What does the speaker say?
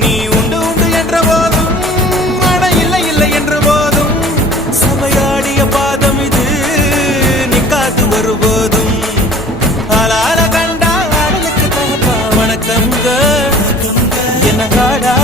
நீ உண்டு உண்டு என்ற போதும் அட இல்லை இல்லை என்ற போதும் சபையாடிய பாதம் இது நிக்காது ஒருபோதும் ஆளால கண்டா ஆடலுக்கு தகப்பா வணக்கங்க என்ன காடா